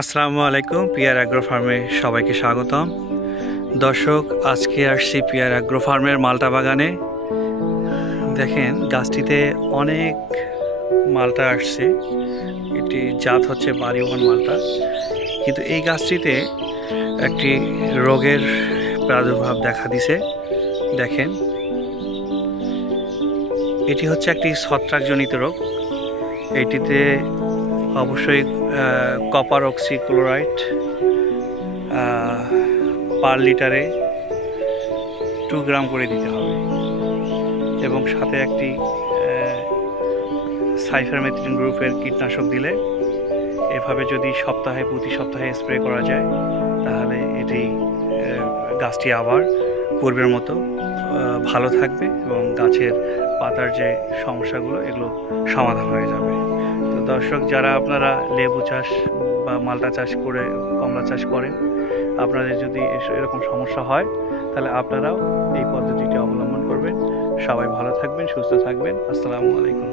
আসসালামু আলাইকুম, peer agro ফার্মে সবাইকে স্বাগতম। দর্শক, আজকে আসছি পিয়ার অ্যাগ্রো ফার্মের মালটা বাগানে। দেখেন, গাছটিতে অনেক মালটা আসছে। এটি জাত হচ্ছে বাড়িওয়ান মালটা। কিন্তু এই গাছটিতে একটি রোগের প্রাদুর্ভাব দেখা দিছে। দেখেন, এটি হচ্ছে একটি ছত্রাকজনিত রোগ। এটিতে অবশ্যই কপার অক্সি অক্সিক্লোরাইড পার লিটারে টু গ্রাম করে দিতে হবে। এবং সাথে একটি সাইফারমেথ্রিন গ্রুপের কীটনাশক দিলে এভাবে যদি সপ্তাহে, প্রতি সপ্তাহে স্প্রে করা যায়, তাহলে এটি গাছটি আবার পূর্বের মতো ভালো থাকবে এবং গাছের পাতার যে সমস্যাগুলো, এগুলো সমাধান হয়ে যাবে। দর্শক যারা আপনারা লেবু চাষ বা মালটা চাষ করে, কমলা চাষ করেন, আপনাদের যদি এরকম সমস্যা হয়, তাহলে আপনারাও এই পদ্ধতিটি অবলম্বন করবেন। সবাই ভালো থাকবেন, সুস্থ থাকবেন। আসসালামু আলাইকুম।